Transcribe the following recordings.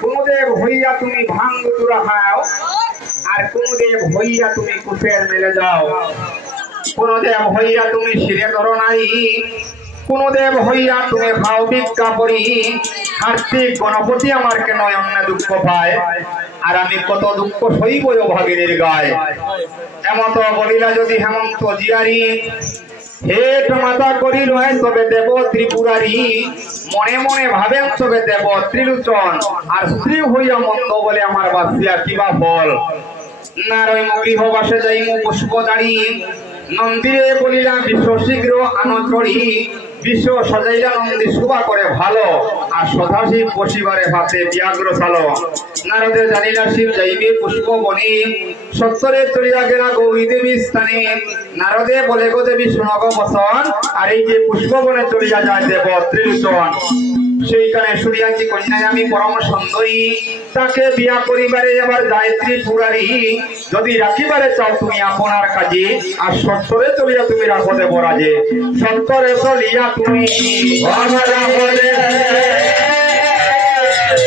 কুমদেব হইয়া তুমি ভাঙ্গ তুরা খাও, আর কুমদেব হইয়া তুমি কুপের মেলে যাও। কোনদেব হইয়া তুমি শিরে ধরো নাই কোনদেব হইয়া তুমি ভাও ভিক্ষা করি। কার্তিক গণপতি আমার কেন অন্য দুঃখ পায়। আর আমি কত দুঃখ সইব ভাগিনীর গায়। এমত বলিলা যদি হেমন্ত জিয়ারি হেট মাতা করি নয় তবে দেব ত্রিপুরারি। মনে মনে ভাবেন তবে দেব ত্রিলোচন। আর স্ত্রী হইয়া মন্দ বলে আমার বাসিয়া কিবা ফল? নারয় যাইমু পুষ্প দাঁড়ি। নন্দিরে বলিলা বিশ্ব শীঘ্র আনো চড়ি বিশ্ব সজাইলা নন্দী শোভা করে ভালো। আর সদাশি বসিবারে হাতে ব্যাঘ্র চালো নারদে জানিলা শিব যাইবে পুষ্প বনি সত্তরে চলিয়া গেলা গৌরী দেবী স্থানে। নারদে বলে, গো দেবী শুনগ বসন আর এই যে পুষ্প বনে চলিয়া যায় দেব ত্রিলোচন সেইখানে শুনিয়াছি কন্যায়, আমি পরম সুন্দরী। তাকে বিয়া করিবারে এবার গায়ত্রী পুরারি। যদি রাখিবারে চাও তুমি আপনার কাজে, আর সত্তরে চলিয়া তুমি রাখো দেব রাজে। সত্তরে চলিয়া তুমি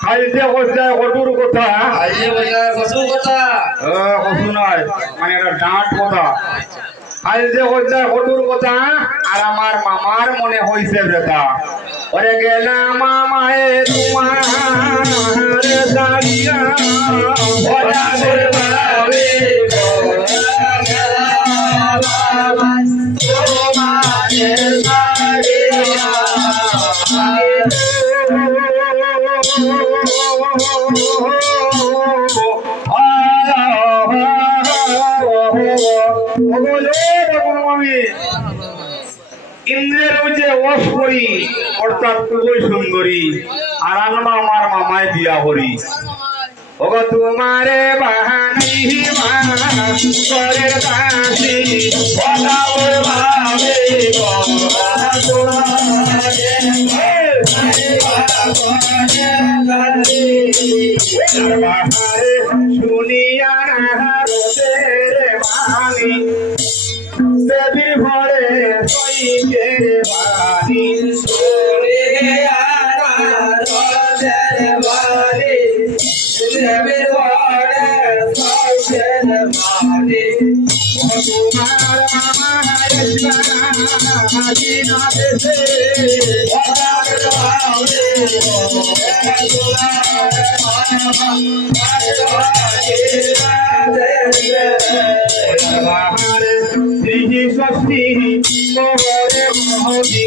খাইতে কটুর কথা নয় মানে ডাঁট কথা। খাইতে কইছে কটুর কথা আর আমার মামার মনে হইছে বেটা ওরে গেলাম মামায়ে তোমার দাঁড়িয়া। ওরা বলবাবে ইন্দ্রের যে করি অর্থাৎ খুবই সুন্দরী আর আনমা আমার মামায় বিয়া করি ওগো তোমারে বাহানি করে বাসি শুনিয়া বাণী দেবীর ঘরে সইকে বাণী তোমার মামা দিনা দেশে বাহারে শ্রী ষষ্ঠী মোহরে মোহনী